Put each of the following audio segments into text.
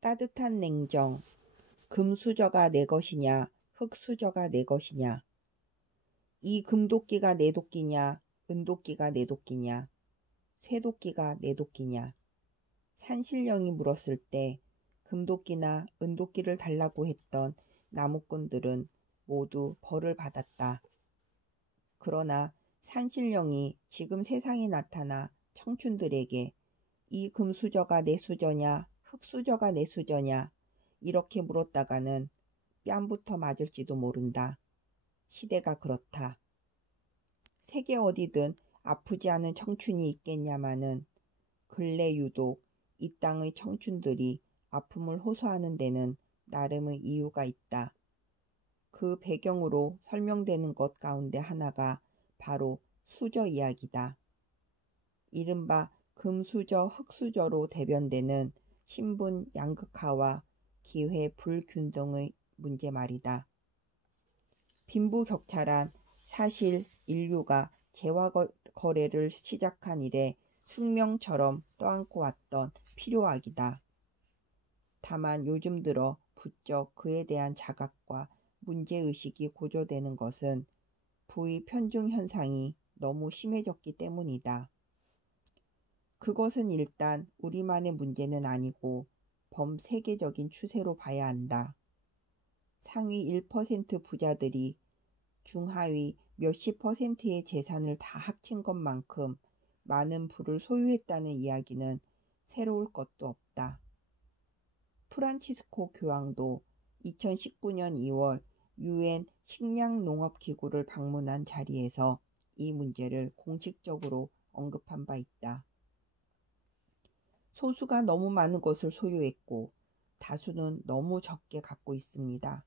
따뜻한 냉정. 금수저가 내 것이냐, 흙수저가 내 것이냐. 이 금도끼가 내 도끼냐, 은도끼가 내 도끼냐, 쇠도끼가 내 도끼냐. 산신령이 물었을 때 금도끼나 은도끼를 달라고 했던 나무꾼들은 모두 벌을 받았다. 그러나 산신령이 지금 세상에 나타나 청춘들에게 이 금수저가 내 수저냐, 흙수저가 내 수저냐 이렇게 물었다가는 뺨부터 맞을지도 모른다. 시대가 그렇다. 세계 어디든 아프지 않은 청춘이 있겠냐마는 근래 유독 이 땅의 청춘들이 아픔을 호소하는 데는 나름의 이유가 있다. 그 배경으로 설명되는 것 가운데 하나가 바로 수저 이야기다. 이른바 금수저, 흙수저로 대변되는 신분 양극화와 기회 불균등의 문제 말이다. 빈부격차란 사실 인류가 재화거래를 시작한 이래 숙명처럼 떠안고 왔던 필요악이다. 다만 요즘 들어 부쩍 그에 대한 자각과 문제의식이 고조되는 것은 부의 편중 현상이 너무 심해졌기 때문이다. 그것은 일단 우리만의 문제는 아니고 범세계적인 추세로 봐야 한다. 상위 1% 부자들이 중하위 몇십 퍼센트의 재산을 다 합친 것만큼 많은 부를 소유했다는 이야기는 새로울 것도 없다. 프란치스코 교황도 2019년 2월 유엔 식량농업기구를 방문한 자리에서 이 문제를 공식적으로 언급한 바 있다. 소수가 너무 많은 것을 소유했고 다수는 너무 적게 갖고 있습니다.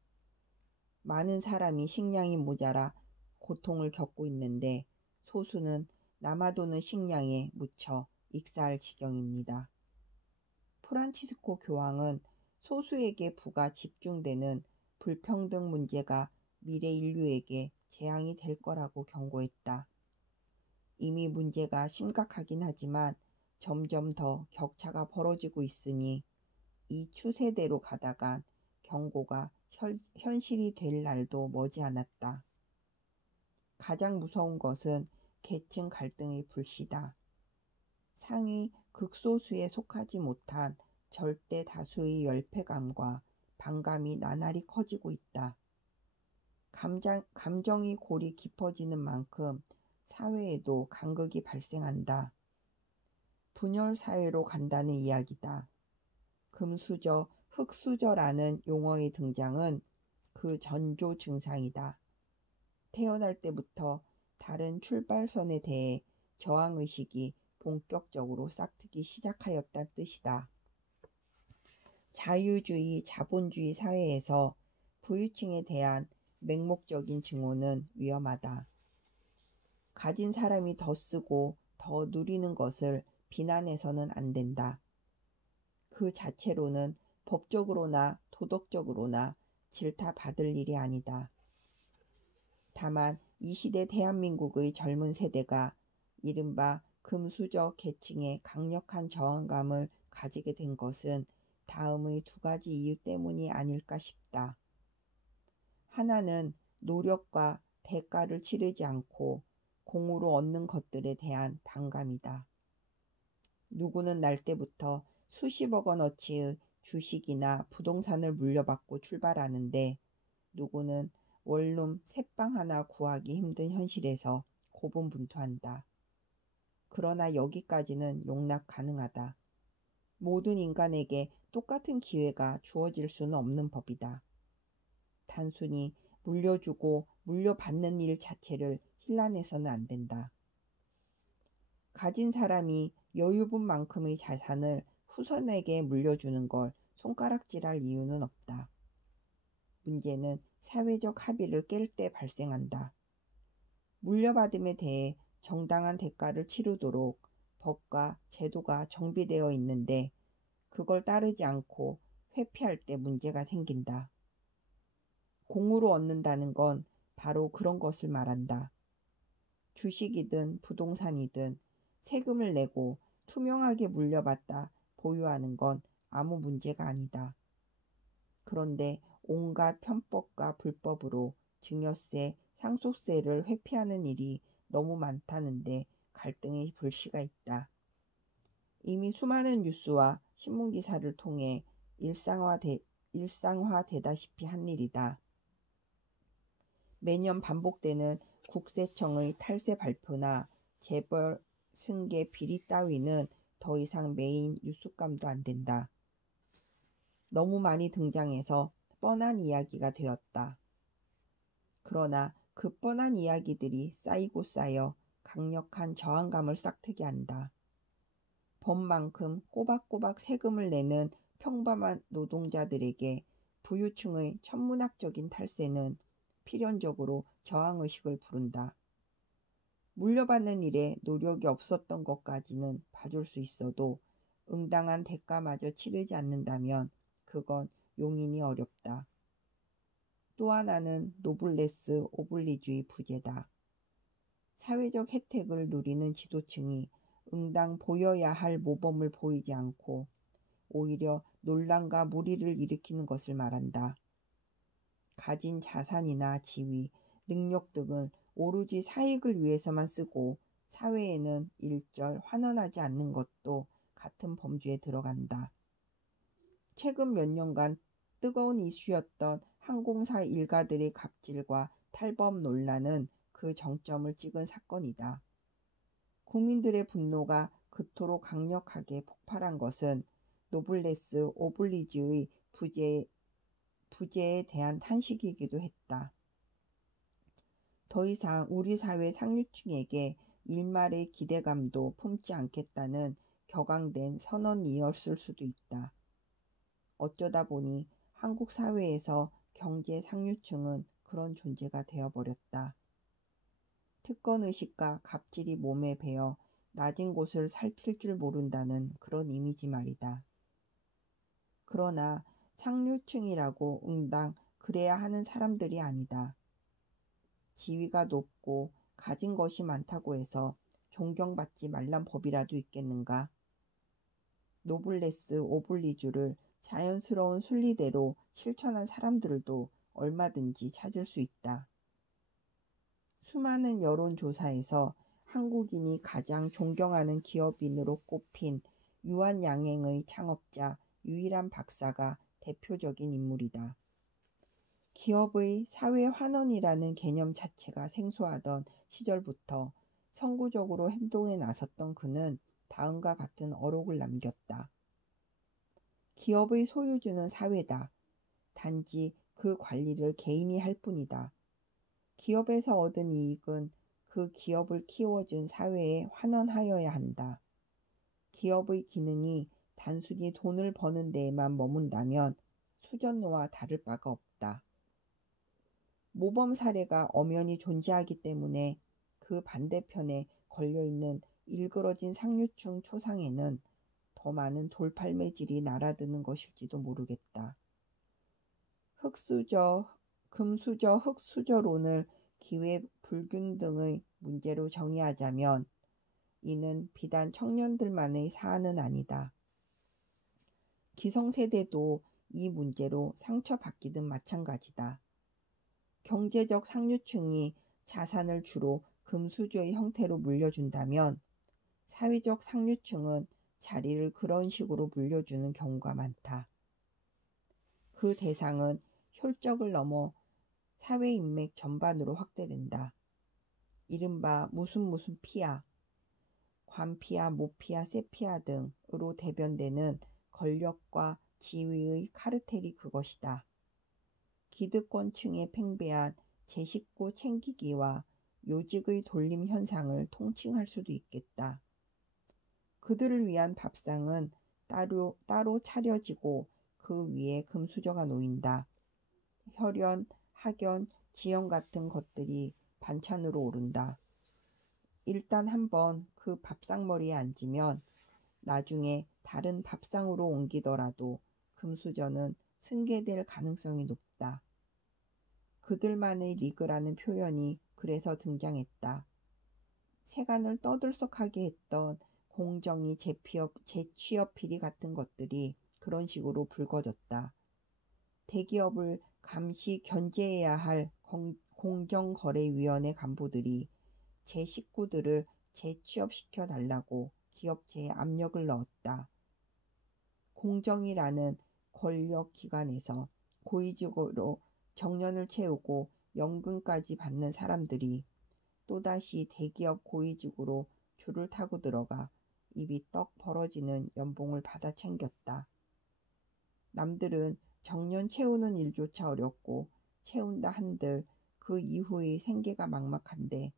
많은 사람이 식량이 모자라 고통을 겪고 있는데 소수는 남아도는 식량에 묻혀 익사할 지경입니다. 프란치스코 교황은 소수에게 부가 집중되는 불평등 문제가 미래 인류에게 재앙이 될 거라고 경고했다. 이미 문제가 심각하긴 하지만 점점 더 격차가 벌어지고 있으니 이 추세대로 가다간 경고가 현실이 될 날도 머지않았다. 가장 무서운 것은 계층 갈등의 불씨다. 상위 극소수에 속하지 못한 절대 다수의 열패감과 반감이 나날이 커지고 있다. 감정의 골이 깊어지는 만큼 사회에도 간극이 발생한다. 분열 사회로 간다는 이야기다. 금수저, 흙수저라는 용어의 등장은 그 전조 증상이다. 태어날 때부터 다른 출발선에 대해 저항의식이 본격적으로 싹트기 시작하였다는 뜻이다. 자유주의, 자본주의 사회에서 부유층에 대한 맹목적인 증오는 위험하다. 가진 사람이 더 쓰고 더 누리는 것을 비난해서는 안 된다. 그 자체로는 법적으로나 도덕적으로나 질타받을 일이 아니다. 다만 이 시대 대한민국의 젊은 세대가 이른바 금수저 계층에 강력한 저항감을 가지게 된 것은 다음의 두 가지 이유 때문이 아닐까 싶다. 하나는 노력과 대가를 치르지 않고 공으로 얻는 것들에 대한 반감이다. 누구는 날 때부터 수십억 원어치의 주식이나 부동산을 물려받고 출발하는데 누구는 원룸 새방 하나 구하기 힘든 현실에서 고군분투한다. 그러나 여기까지는 용납 가능하다. 모든 인간에게 똑같은 기회가 주어질 수는 없는 법이다. 단순히 물려주고 물려받는 일 자체를 힐난해서는 안 된다. 가진 사람이 여유분만큼의 자산을 후손에게 물려주는 걸 손가락질할 이유는 없다. 문제는 사회적 합의를 깰 때 발생한다. 물려받음에 대해 정당한 대가를 치르도록 법과 제도가 정비되어 있는데 그걸 따르지 않고 회피할 때 문제가 생긴다. 공으로 얻는다는 건 바로 그런 것을 말한다. 주식이든 부동산이든 세금을 내고 투명하게 물려받다 보유하는 건 아무 문제가 아니다. 그런데 온갖 편법과 불법으로 증여세, 상속세를 회피하는 일이 너무 많다는데 갈등의 불씨가 있다. 이미 수많은 뉴스와 신문기사를 통해 일상화되다시피 한 일이다. 매년 반복되는 국세청의 탈세 발표나 재벌 승계 비리 따위는 더 이상 메인 뉴스감도 안 된다. 너무 많이 등장해서 뻔한 이야기가 되었다. 그러나 그 뻔한 이야기들이 쌓이고 쌓여 강력한 저항감을 싹트게 한다. 법만큼 꼬박꼬박 세금을 내는 평범한 노동자들에게 부유층의 천문학적인 탈세는 필연적으로 저항의식을 부른다. 물려받는 일에 노력이 없었던 것까지는 봐줄 수 있어도 응당한 대가마저 치르지 않는다면 그건 용인이 어렵다. 또 하나는 노블레스 오블리주의 부재다. 사회적 혜택을 누리는 지도층이 응당 보여야 할 모범을 보이지 않고 오히려 논란과 물의를 일으키는 것을 말한다. 가진 자산이나 지위, 능력 등을 오로지 사익을 위해서만 쓰고 사회에는 일절 환원하지 않는 것도 같은 범주에 들어간다. 최근 몇 년간 뜨거운 이슈였던 항공사 일가들의 갑질과 탈법 논란은 그 정점을 찍은 사건이다. 국민들의 분노가 그토록 강력하게 폭발한 것은 노블레스 오블리주의 부재에 대한 탄식이기도 했다. 더 이상 우리 사회 상류층에게 일말의 기대감도 품지 않겠다는 격앙된 선언이었을 수도 있다. 어쩌다 보니 한국 사회에서 경제 상류층은 그런 존재가 되어버렸다. 특권의식과 갑질이 몸에 배어 낮은 곳을 살필 줄 모른다는 그런 이미지 말이다. 그러나 상류층이라고 응당 그래야 하는 사람들이 아니다. 지위가 높고 가진 것이 많다고 해서 존경받지 말란 법이라도 있겠는가? 노블레스 오블리주를 자연스러운 순리대로 실천한 사람들도 얼마든지 찾을 수 있다. 수많은 여론조사에서 한국인이 가장 존경하는 기업인으로 꼽힌 유한양행의 창업자 유일한 박사가 대표적인 인물이다. 기업의 사회환원이라는 개념 자체가 생소하던 시절부터 선구적으로 행동에 나섰던 그는 다음과 같은 어록을 남겼다. 기업의 소유주는 사회다. 단지 그 관리를 개인이 할 뿐이다. 기업에서 얻은 이익은 그 기업을 키워준 사회에 환원하여야 한다. 기업의 기능이 단순히 돈을 버는 데에만 머문다면 수전노와 다를 바가 없다. 모범 사례가 엄연히 존재하기 때문에 그 반대편에 걸려있는 일그러진 상류층 초상에는 더 많은 돌팔매질이 날아드는 것일지도 모르겠다. 금수저, 흑수저론을 기회 불균등의 문제로 정의하자면 이는 비단 청년들만의 사안은 아니다. 기성세대도 이 문제로 상처받기든 마찬가지다. 경제적 상류층이 자산을 주로 금수저의 형태로 물려준다면 사회적 상류층은 자리를 그런 식으로 물려주는 경우가 많다. 그 대상은 혈적을 넘어 사회인맥 전반으로 확대된다. 이른바 무슨 피아, 관피아, 모피아, 세피아 등으로 대변되는 권력과 지위의 카르텔이 그것이다. 기득권층에 팽배한 제 식구 챙기기와 요직의 돌림 현상을 통칭할 수도 있겠다. 그들을 위한 밥상은 따로 차려지고 그 위에 금수저가 놓인다. 혈연, 학연, 지연 같은 것들이 반찬으로 오른다. 일단 한번 그 밥상머리에 앉으면 나중에 다른 밥상으로 옮기더라도 금수저는 승계될 가능성이 높다. 그들만의 리그라는 표현이 그래서 등장했다. 세간을 떠들썩하게 했던 공정위 재취업 비리 같은 것들이 그런 식으로 불거졌다. 대기업을 감시 견제해야 할 공정거래위원회 간부들이 제 식구들을 재취업시켜 달라고 기업체에 압력을 넣었다. 공정이라는 권력기관에서 고위직으로 정년을 채우고 연금까지 받는 사람들이 또다시 대기업 고위직으로 줄을 타고 들어가 입이 떡 벌어지는 연봉을 받아 챙겼다. 남들은 정년 채우는 일조차 어렵고 채운다 한들 그 이후의 생계가 막막한데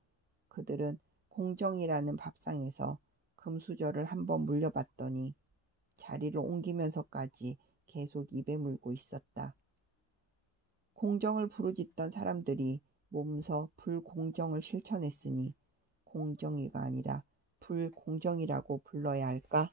그들은 공정이라는 밥상에서 금수저를 한번 물려봤더니 자리를 옮기면서까지 계속 입에 물고 있었다. 공정을 부르짖던 사람들이 몸소 불공정을 실천했으니 공정위가 아니라 불공정이라고 불러야 할까?